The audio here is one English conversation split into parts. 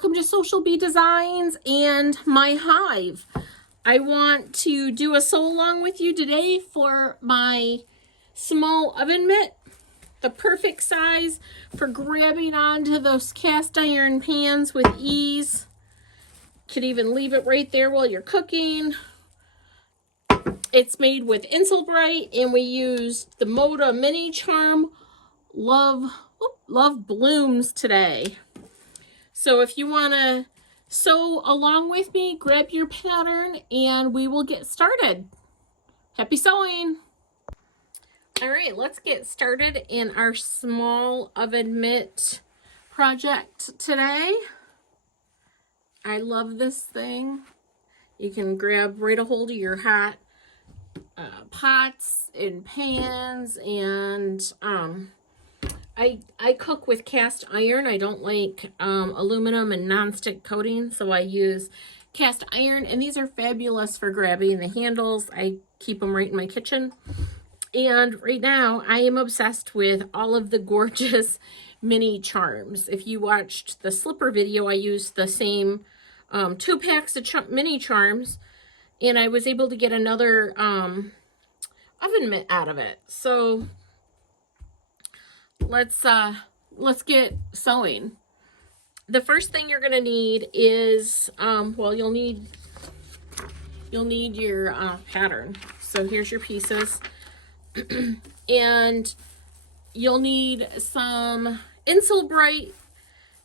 welcome to Sewcial Bee Designs and my hive. I want to do a sew along with you today for my small oven mitt, the perfect size for grabbing onto those cast iron pans with ease. Could even leave it right there while you're cooking. It's made with Insulbrite, and we used the Moda Mini Charm Love Blooms today. So if you want to sew along with me, grab your pattern and we will get started. Happy sewing! All right, let's get started in our small oven mitt project today. I love this thing. You can grab right a hold of your hot pots and pans, and I cook with cast iron. I don't like aluminum and nonstick coating, so I use cast iron, and these are fabulous for grabbing the handles. I keep them right in my kitchen. And right now I am obsessed with all of the gorgeous mini charms. If you watched the slipper video, I used the same 2 packs of mini charms, and I was able to get another oven mitt out of it. So let's get sewing. The first thing you're gonna need is well, you'll need your pattern. So here's your pieces. And you'll need some Insulbrite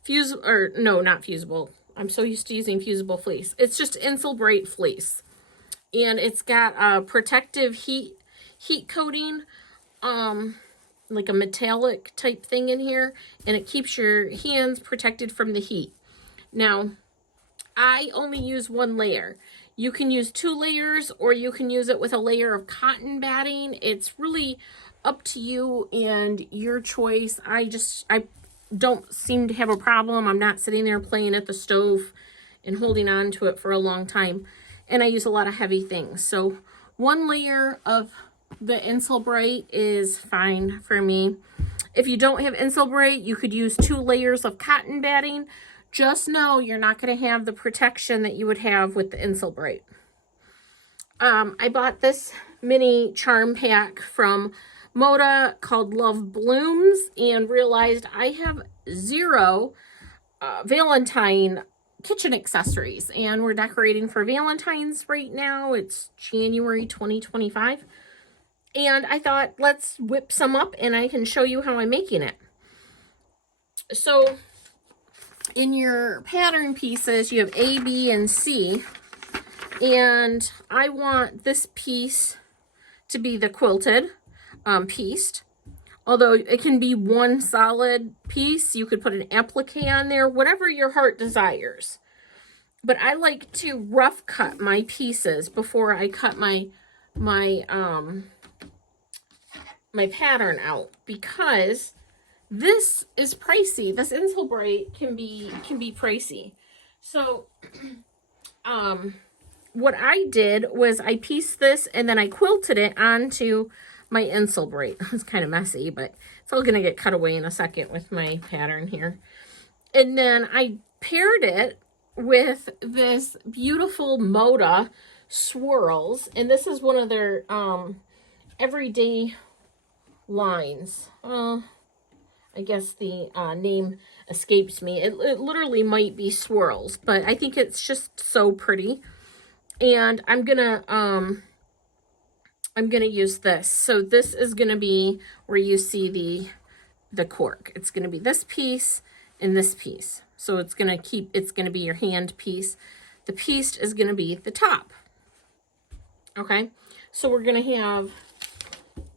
not fusible. I'm so used to using fusible fleece. It's just Insulbrite fleece, and it's got a protective heat coating, like a metallic type thing in here, and it keeps your hands protected from the heat. Now, I only use 1 layer. You can use 2 layers, or you can use it with a layer of cotton batting. It's really up to you and your choice. I don't seem to have a problem. I'm not sitting there playing at the stove and holding on to it for a long time. And I use a lot of heavy things. So 1 layer of the Insulbrite is fine for me. If you don't have Insulbrite, you could use 2 layers of cotton batting. Just know you're not going to have the protection that you would have with the Insulbrite. I bought this mini charm pack from Moda called Love Blooms, and realized I have 0 Valentine kitchen accessories, and we're decorating for Valentine's right now. It's January 2025. And I thought, let's whip some up and I can show you how I'm making it. So in your pattern pieces, you have A, B, and C. And I want this piece to be the quilted piece. Although it can be 1 solid piece. You could put an applique on there, whatever your heart desires. But I like to rough cut my pieces before I cut my pattern out, because this is pricey. This Insulbrite can be pricey. So what I did was I pieced this and then I quilted it onto my Insulbrite. It's kind of messy, but it's all gonna get cut away in a second with my pattern here. And then I paired it with this beautiful Moda swirls, and this is one of their everyday lines. I guess the name escapes me. It literally might be swirls, but I think it's just so pretty. And I'm gonna use this. So this is gonna be where you see the cork. It's gonna be this piece and this piece. So it's gonna be your hand piece. The piece is gonna be the top. Okay, so we're gonna have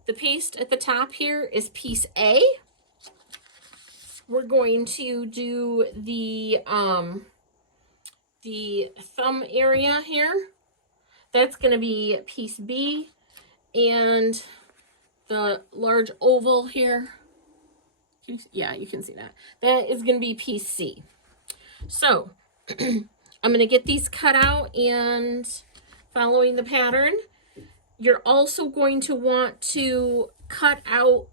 the piece at the top here is piece A. We're going to do the thumb area here. That's going to be piece B, and the large oval here. Yeah, you can see that. That is going to be piece C. So I'm going to get these cut out and following the pattern. You're also going to want to cut out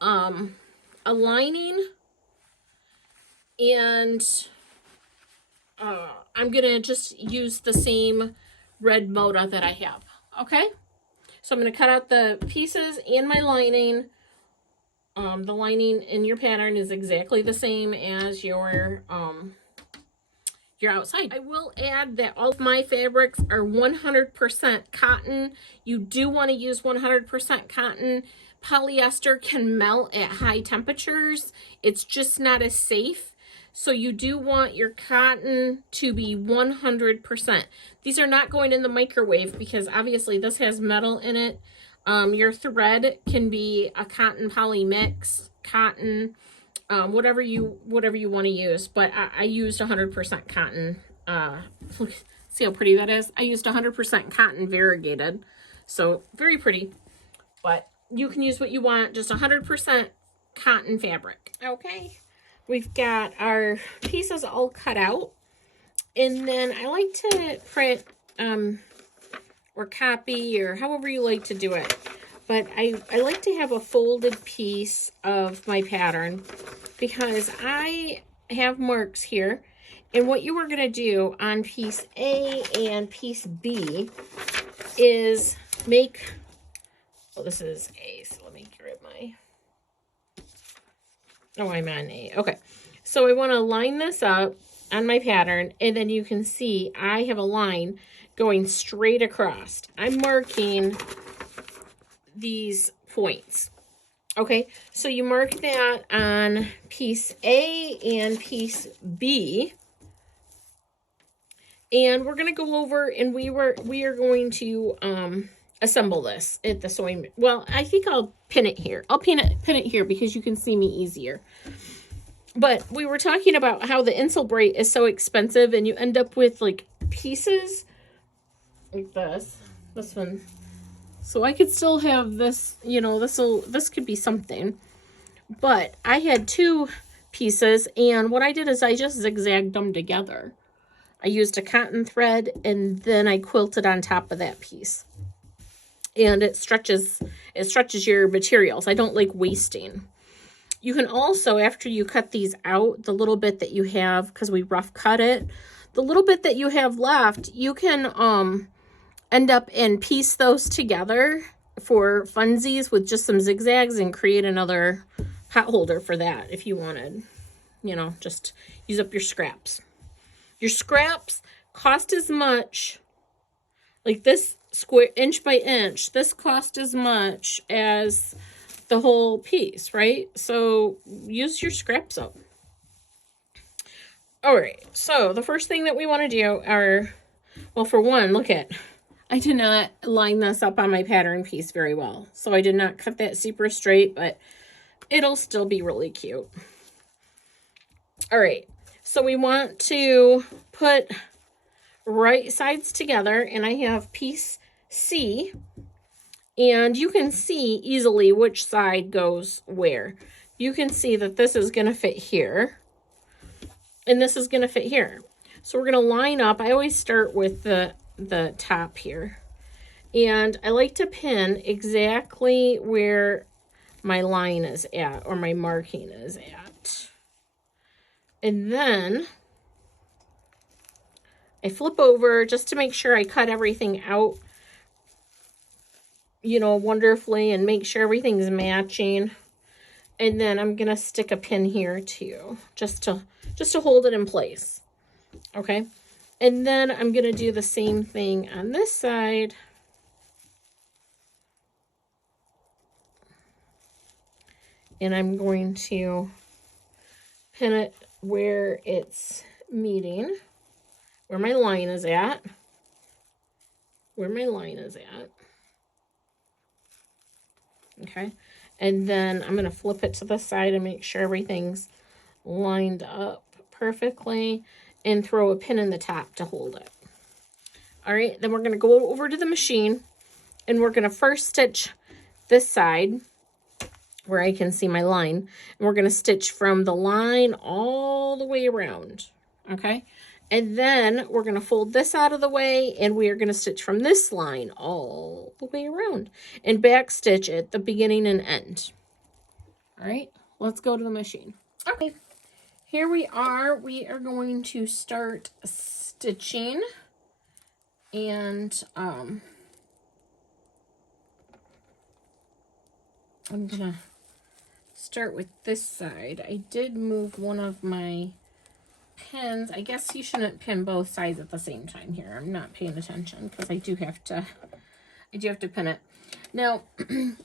a lining and I'm gonna just use the same red Moda that I have. Okay, so I'm gonna cut out the pieces and my lining. The lining in your pattern is exactly the same as your outside. I will add that all of my fabrics are 100% cotton. You do want to use 100% cotton. Polyester can melt at high temperatures. It's just not as safe. So you do want your cotton to be 100%. These are not going in the microwave because obviously this has metal in it. Your thread can be a cotton poly mix, cotton, whatever you want to use, but I used 100% cotton. See how pretty that is? I used 100% cotton variegated, so very pretty, but you can use what you want, just 100% cotton fabric. Okay, we've got our pieces all cut out, and then I like to print or copy, or however you like to do it. But I like to have a folded piece of my pattern because I have marks here. And what you are going to do on piece A and piece B is make, well, this is A, so let me grab my, oh, I'm on A. Okay, so I want to line this up on my pattern, and then you can see I have a line going straight across. I'm marking these points. Okay, so you mark that on piece A and piece B, and we're going to go over and we are going to assemble this at the sewing. Well, I think I'll pin it here. I'll pin it here because you can see me easier. But we were talking about how the Insulbrite is so expensive, and you end up with like pieces like this one. So I could still have this, you know, this could be something. But I had two pieces, and what I did is I just zigzagged them together. I used a cotton thread, and then I quilted on top of that piece. And it stretches your materials. I don't like wasting. You can also, after you cut these out, the little bit that you have, because we rough cut it, the little bit that you have left, you can end up and piece those together for funsies with just some zigzags and create another pot holder for that if you wanted. You know, just use up your scraps. Your scraps cost as much, like this square inch by inch, this cost as much as the whole piece, right? So use your scraps up. All right, so the first thing that we want to do are, well, for one, look at, I did not line this up on my pattern piece very well. So I did not cut that super straight, but it'll still be really cute. All right, so we want to put right sides together, and I have piece C, and you can see easily which side goes where. You can see that this is going to fit here, and this is going to fit here. So we're going to line up. I always start with the top here, and I like to pin exactly where my line is at, or my marking is at. And then I flip over just to make sure I cut everything out, you know, wonderfully, and make sure everything's matching. And then I'm gonna stick a pin here too, just to hold it in place. Okay, and then I'm gonna do the same thing on this side. And I'm going to pin it where it's meeting, where my line is at, Okay, and then I'm going to flip it to the side and make sure everything's lined up perfectly, and throw a pin in the top to hold it. All right, then we're going to go over to the machine, and we're going to first stitch this side where I can see my line, and we're going to stitch from the line all the way around. Okay, and then we're going to fold this out of the way, and we are going to stitch from this line all the way around and back stitch at the beginning and end. All right, let's go to the machine. Okay, here we are going to start stitching, and I'm gonna start with this side. I did move one of my pins. I guess you shouldn't pin both sides at the same time here. I'm not paying attention because I do have to pin it. Now,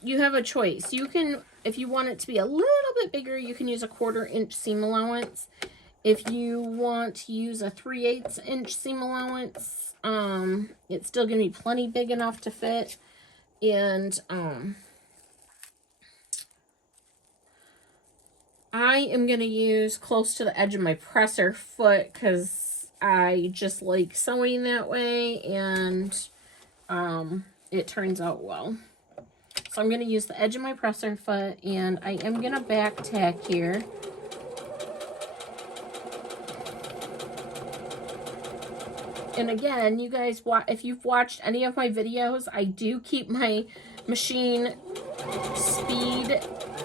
you have a choice. You can, if you want it to be a little bit bigger, you can use a 1/4 inch seam allowance. If you want to use a 3/8 inch seam allowance, it's still going to be plenty big enough to fit. And I am going to use close to the edge of my presser foot because I just like sewing that way, and it turns out well. So I'm going to use the edge of my presser foot, and I am going to back tack here. And again, you guys, if you've watched any of my videos, I do keep my machine speed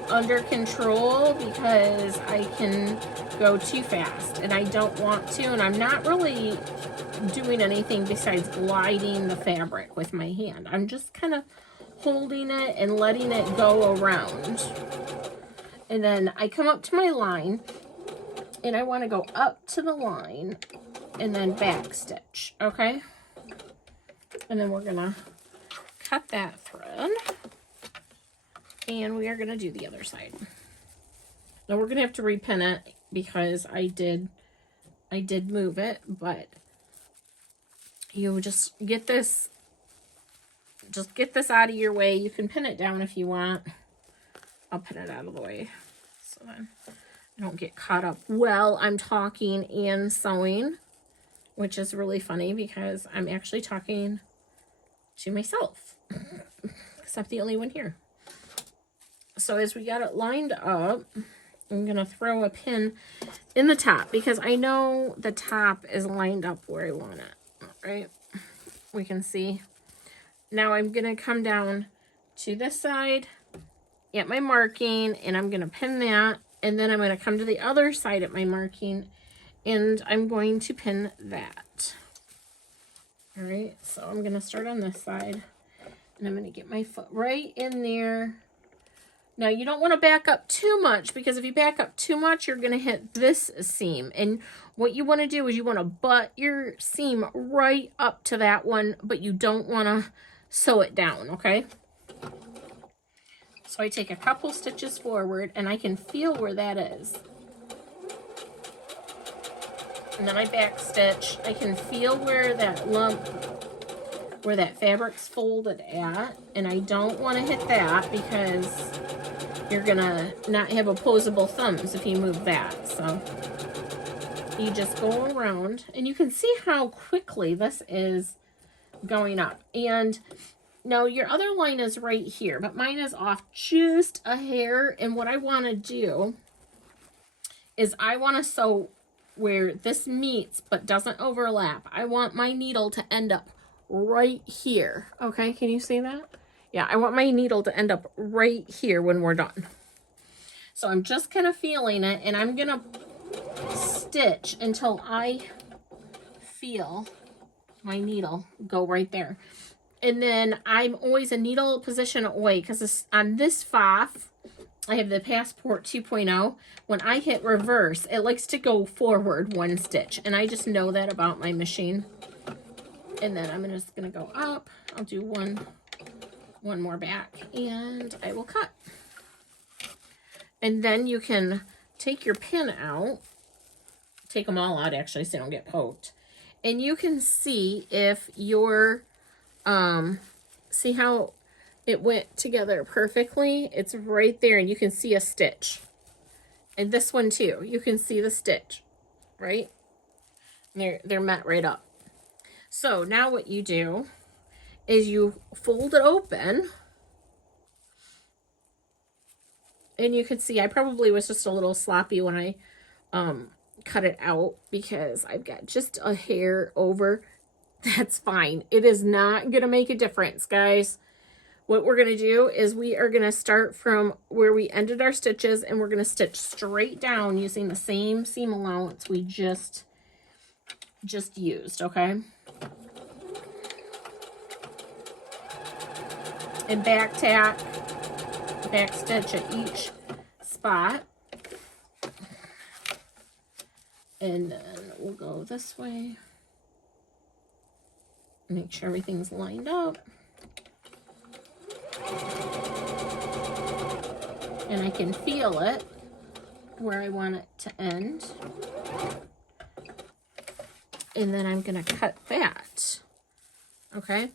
under control because I can go too fast and I don't want to, and I'm not really doing anything besides gliding the fabric with my hand. I'm just kind of holding it and letting it go around. And then I come up to my line, and I want to go up to the line and then back stitch, okay? And then we're gonna cut that thread, and we are gonna do the other side. Now we're gonna have to repin it because I did move it, but you just get this out of your way. You can pin it down if you want. I'll pin it out of the way so then I don't get caught up while I'm talking and sewing, which is really funny because I'm actually talking to myself because I'm the only one here. So as we got it lined up, I'm going to throw a pin in the top because I know the top is lined up where I want it, right? We can see. Now I'm going to come down to this side at my marking, and I'm going to pin that, and then I'm going to come to the other side at my marking, and I'm going to pin that. All right, so I'm going to start on this side, and I'm going to get my foot right in there. Now, you don't want to back up too much because if you back up too much, you're going to hit this seam. And what you want to do is you want to butt your seam right up to that one, but you don't want to sew it down, okay? So I take a couple stitches forward, and I can feel where that is. And then I back stitch. I can feel where that lump, where that fabric's folded at, and I don't want to hit that because you're gonna not have opposable thumbs if you move that. So you just go around, and you can see how quickly this is going up. And now your other line is right here, but mine is off just a hair. And what I want to do is I want to sew where this meets but doesn't overlap. I want my needle to end up right here. Okay, can you see that? Yeah, I want my needle to end up right here when we're done. So I'm just kind of feeling it, and I'm gonna stitch until I feel my needle go right there. And then I'm always a needle position away because on this FOF, I have the Passport 2.0. When I hit reverse, it likes to go forward one stitch, and I just know that about my machine. And then I'm just gonna go up. I'll do one more back, and I will cut. And then you can take your pin out, take them all out actually so they don't get poked, and you can see if your see how it went together perfectly. It's right there, and you can see a stitch. And this one too, you can see the stitch, right? They're met right up. So now what you do is you fold it open, and you can see I probably was just a little sloppy when I cut it out because I've got just a hair over. That's fine. It is not gonna make a difference, guys. what we're going to do is we are going to start from where we ended our stitches, and we're going to stitch straight down using the same seam allowance we just used, okay? And back tack, back stitch at each spot. And then we'll go this way. Make sure everything's lined up. And I can feel it where I want it to end. And then I'm gonna cut that, okay?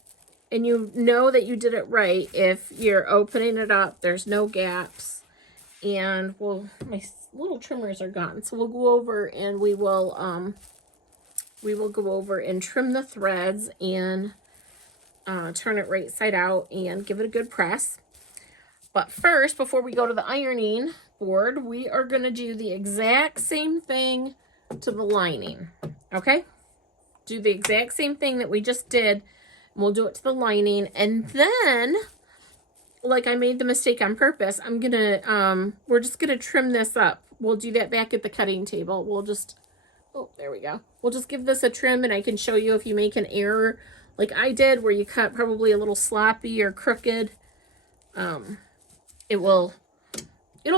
And you know that you did it right if you're opening it up, there's no gaps. And my little trimmers are gone, so we'll go over and we will go over and trim the threads and turn it right side out and give it a good press. But first, before we go to the ironing board, we are going to do the exact same thing to the lining, okay? Do the exact same thing that we just did. We'll do it to the lining, and then, like I made the mistake on purpose, we're just gonna trim this up. We'll do that back at the cutting table. We'll just, oh, there we go. We'll just give this a trim, and I can show you if you make an error like I did, where you cut probably a little sloppy or crooked. It'll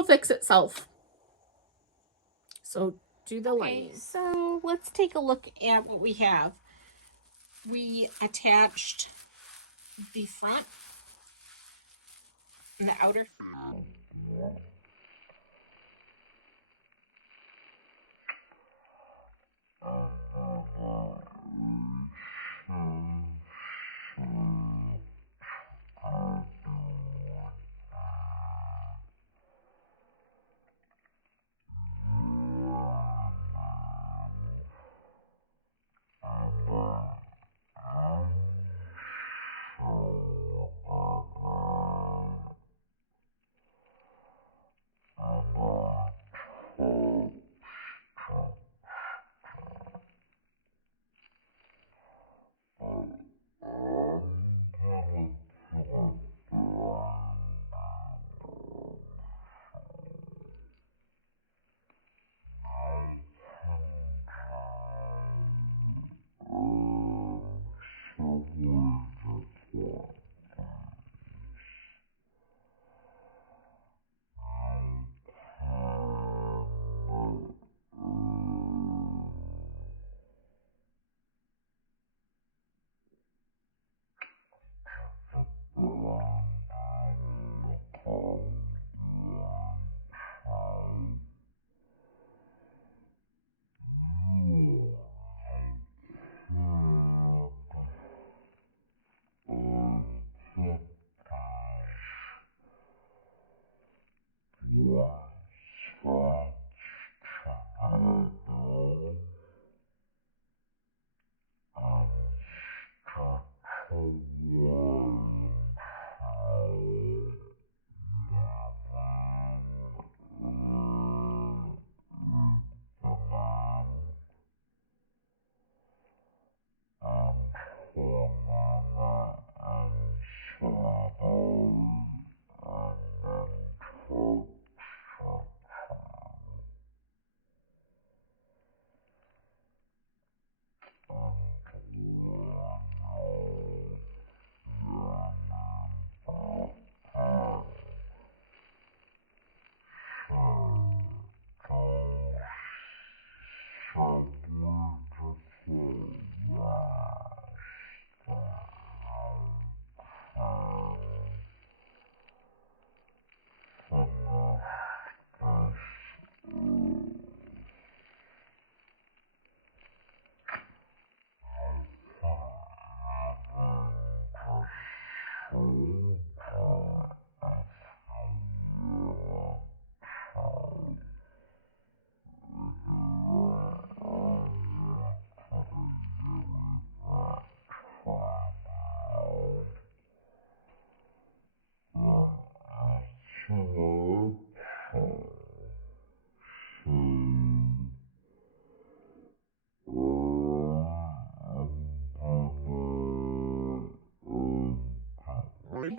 fix itself. So do the lining. Okay, so let's take a look at what we have. We attached the front and the outer.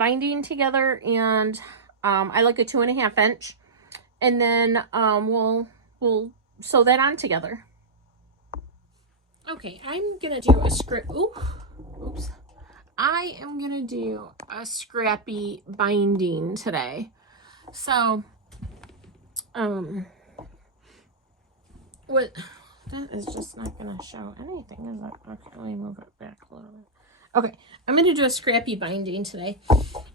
binding together, and I like a 2.5 inch, and then we'll sew that on together. Okay, I'm gonna do a oops. I am gonna do a scrappy binding today. So, what, that is just not gonna show anything, is it? Okay, let me move it back a little bit. Okay, I'm gonna do a scrappy binding today,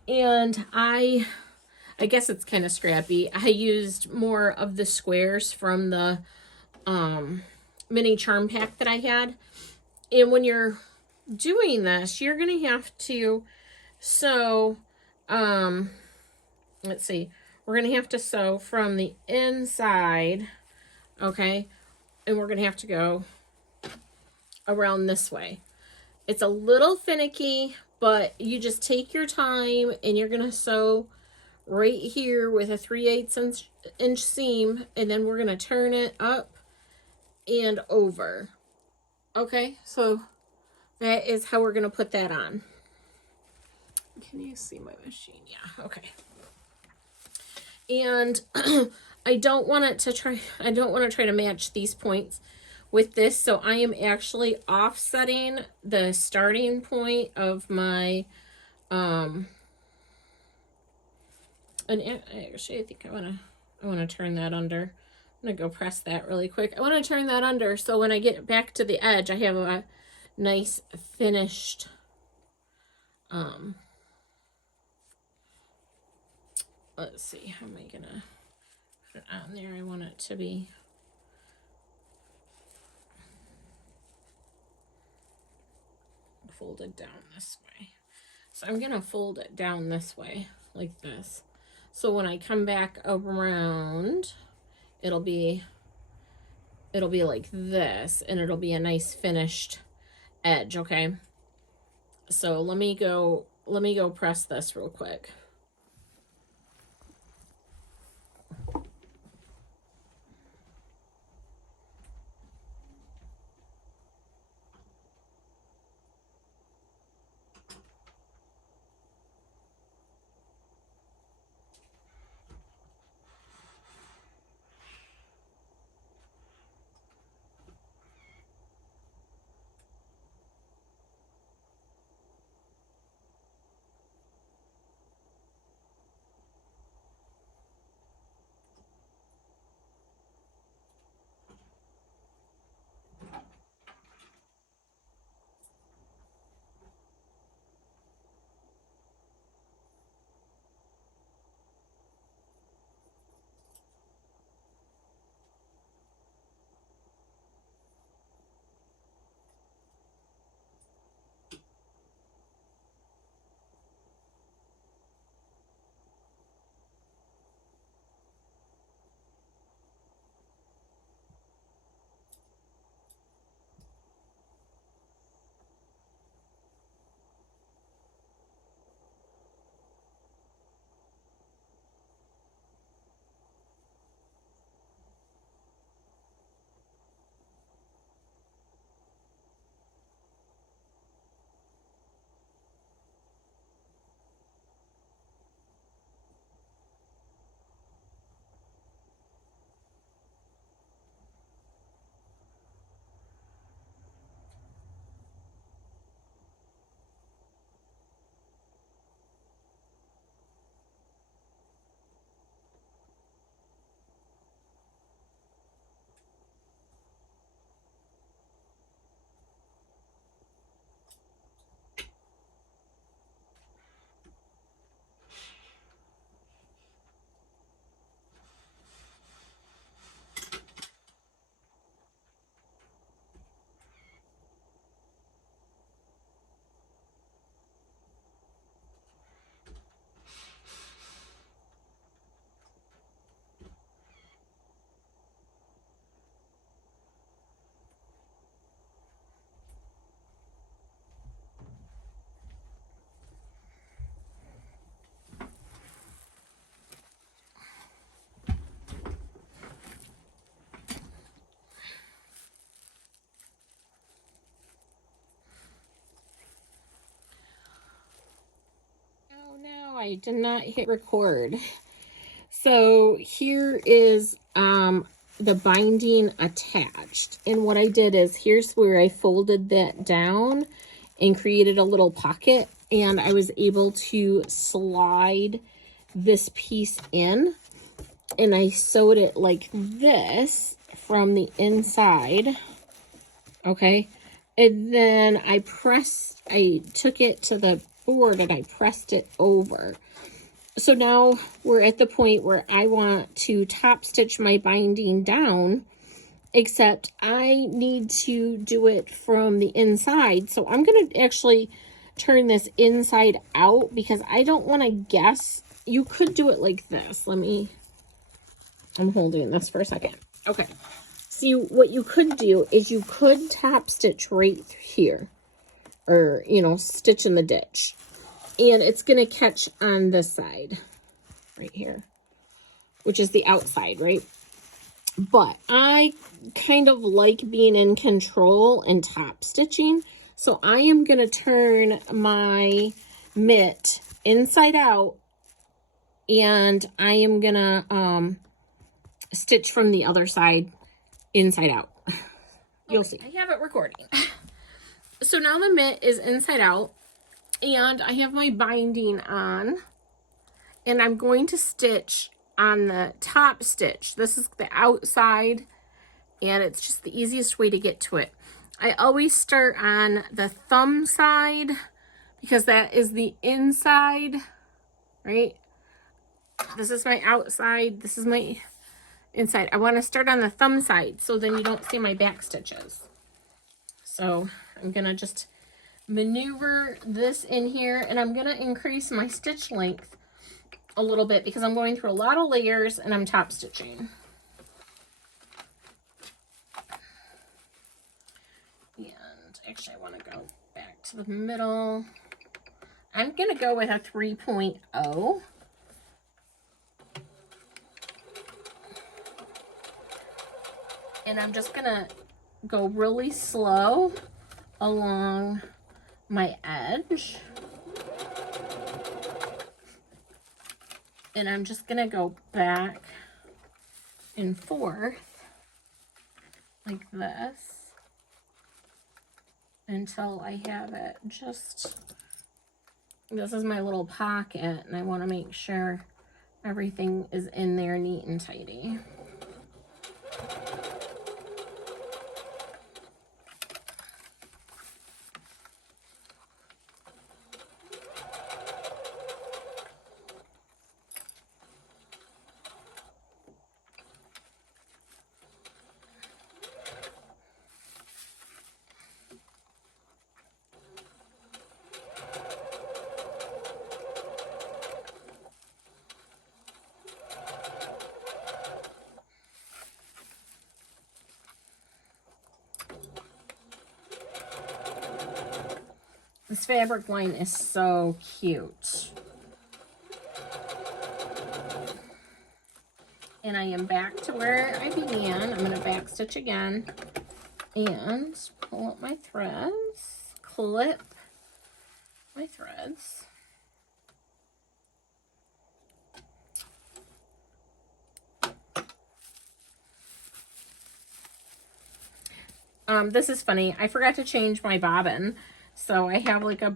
and I guess it's kind of scrappy. I used more of the squares from the mini charm pack that I had, and when you're doing this, you're gonna have to sew, let's see, we're gonna have to sew from the inside, okay, and we're gonna have to go around this way. It's a little finicky, but you just take your time, and you're gonna sew right here with a 3/8 inch seam, and then we're gonna turn it up and over. Okay, so that is how we're gonna put that on. Can you see my machine? Yeah, okay. And I don't want to try to match these points with this, so I am actually offsetting the starting point of my and actually I think I want to turn that under. I'm gonna go press that really quick. I want to turn that under, so when I get back to the edge, I have a nice finished let's see, how am I gonna put it on there? I want it to be folded down this way. So I'm gonna fold it down this way, like this. So when I come back around, it'll be like this, and it'll be a nice finished edge, okay? So let me go press this real quick. I did not hit record. So here is the binding attached. And what I did is, here's where I folded that down and created a little pocket. And I was able to slide this piece in. And I sewed it like this from the inside. Okay. And then I took it to the board and I pressed it over. So now we're at the point where I want to top stitch my binding down, except I need to do it from the inside. So I'm going to actually turn this inside out because I don't want to guess. You could do it like this. I'm holding this for a second. Okay. So what you could do is you could top stitch right here, or, stitch in the ditch. And it's going to catch on this side right here, which is the outside, right? But I kind of like being in control and top stitching. So I am going to turn my mitt inside out, and I am going to stitch from the other side inside out. You'll see. I have it recording. So now the mitt is inside out. And I have my binding on, and I'm going to stitch on the top stitch. This is the outside, and it's just the easiest way to get to it. I always start on the thumb side because that is the inside, right? This is my outside. This is my inside. I want to start on the thumb side so then you don't see my back stitches. So I'm going to just maneuver this in here, and I'm going to increase my stitch length a little bit because I'm going through a lot of layers and I'm top stitching. And actually I want to go back to the middle. I'm going to go with a 3.0. And I'm just going to go really slow along my edge, and I'm just gonna go back and forth like this until I have it just, this is my little pocket, and I want to make sure everything is in there neat and tidy. This fabric line is so cute. And I am back to where I began. I'm going to back stitch again and pull up my threads, clip my threads. This is funny. I forgot to change my bobbin. So I have like a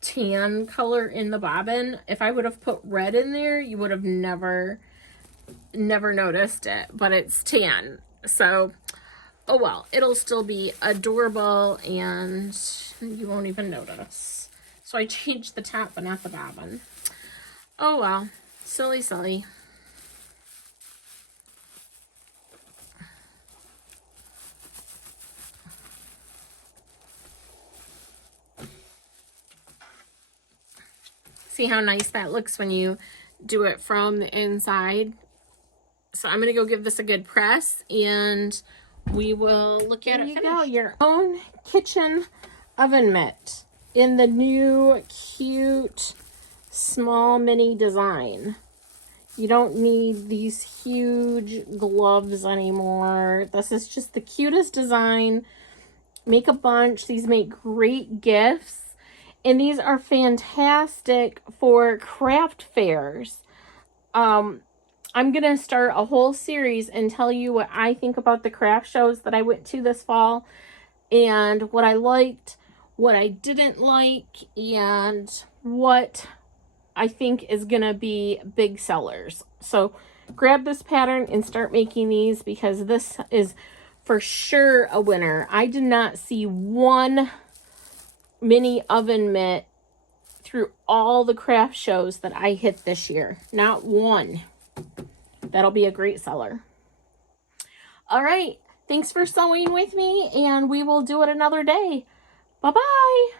tan color in the bobbin. If I would have put red in there, you would have never noticed it, but it's tan. So, oh well, it'll still be adorable and you won't even notice. So I changed the top, but not the bobbin. Oh well, silly, silly. See how nice that looks when you do it from the inside. So I'm going to go give this a good press, and we will look at it finished. There you go, your own kitchen oven mitt in the new cute small mini design. You don't need these huge gloves anymore. This is just the cutest design. Make a bunch. These make great gifts. And these are fantastic for craft fairs. I'm going to start a whole series and tell you what I think about the craft shows that I went to this fall and what I liked, what I didn't like, and what I think is going to be big sellers. So grab this pattern and start making these because this is for sure a winner. I did not see one mini oven mitt through all the craft shows that I hit this year. Not one. That'll be a great seller. All right. Thanks for sewing with me, and we will do it another day. Bye-bye.